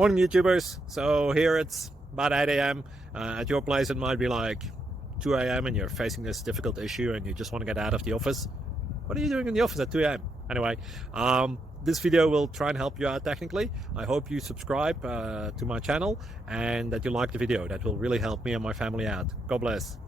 Morning YouTubers. So here it's about 8 a.m. At your place it might be like 2 a.m. and you're facing this difficult issue and you just want to get out of the office. What are you doing in the office at 2 a.m.? Anyway, this video will try and help you out technically. I hope you subscribe to my channel and that you like the video. That will really help me and my family out. God bless.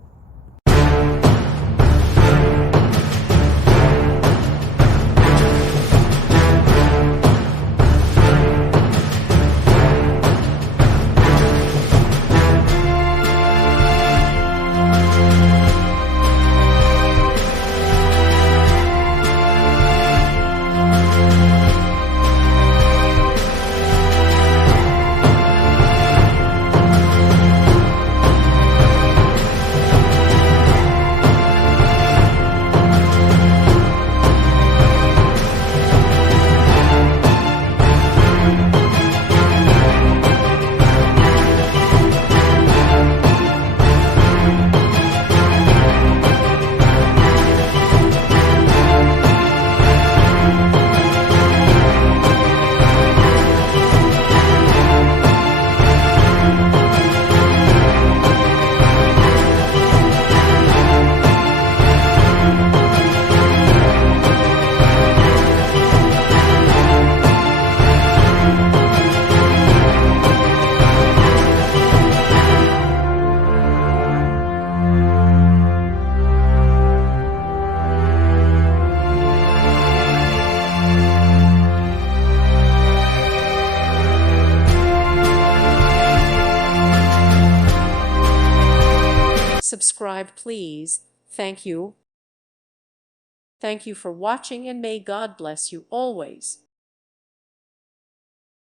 Subscribe, please. Thank you. Thank you for watching, and may God bless you always.